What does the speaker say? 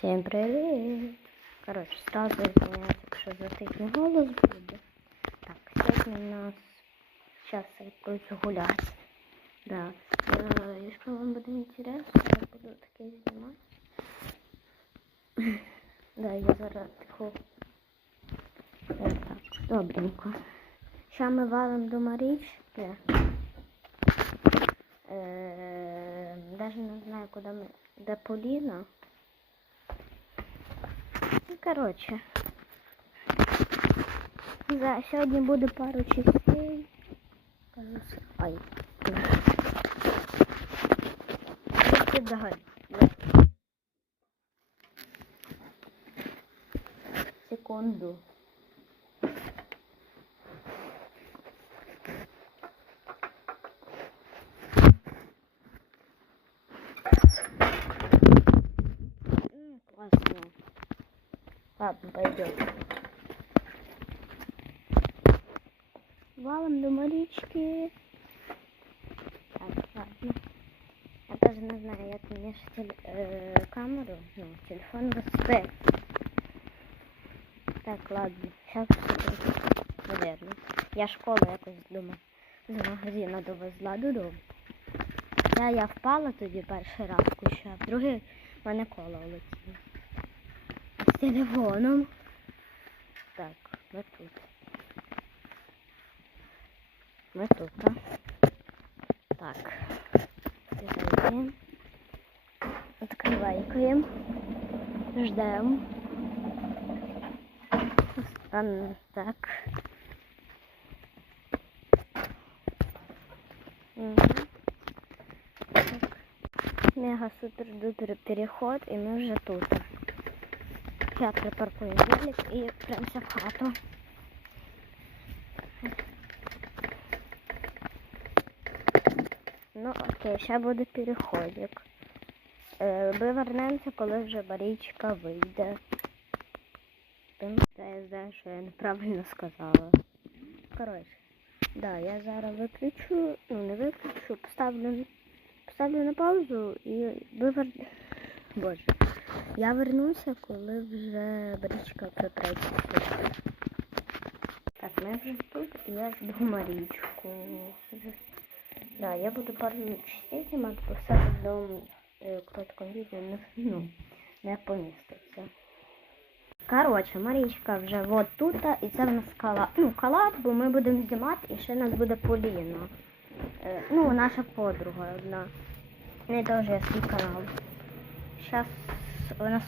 Всім привіт! Коротше, сразу извиняюсь, якщо затихне голос буде. Так, сьогодні у нас зараз якось гуляти. Да. Е, Якщо вам буде інтересно, я буду таке знімати. Да, я зараз тихо. Ось так, добренько. Зараз ми валимо до Марічки. Е, Даже не знаю, куди ми. Де Поліна. Ну, коротше. За сьогодні буде пару частей. Кажется, Ай. Кидай. Секунду. Ладно, пойдет. Валом до Марички. Так, ладно. Я даже не знаю, ж теле- е, камеру, ну, телефон вести. Так, ладно. Сейчас наверное. Я школу якось думаю. З магазину довезла додому. Я, я впала тоді перший раз в кущах, другий в мене коло влетіло. З телефоном. Так, ми тут. Ми тут, так? Так. Зайдемо. Відкривайкаємо. Ждемо. Там, так. Угу. Так. Мега супер дупер переход, і ми вже тут. Я припаркую велик і прямся в хату. Ну окей, ще буде переходик. Е, ми вернемося, коли вже барічка вийде. Та я знаю, що я неправильно сказала. Коротше, да, я зараз виключу, ну не виключу, поставлю, поставлю на паузу і вивер... Боже. Я вернуся, коли вже барічка припреться. Так, ми вже тут, і я жду Марічку. Да, я буду пару частей знімати, бо все в одному е, відео ну, не поміститься. Коротше, Марічка вже от тут, і це в нас кала, ну, колаб, бо ми будемо знімати, і ще нас буде Поліна. Е, ну, наша подруга одна. Не теж я свій канал. Зараз у нас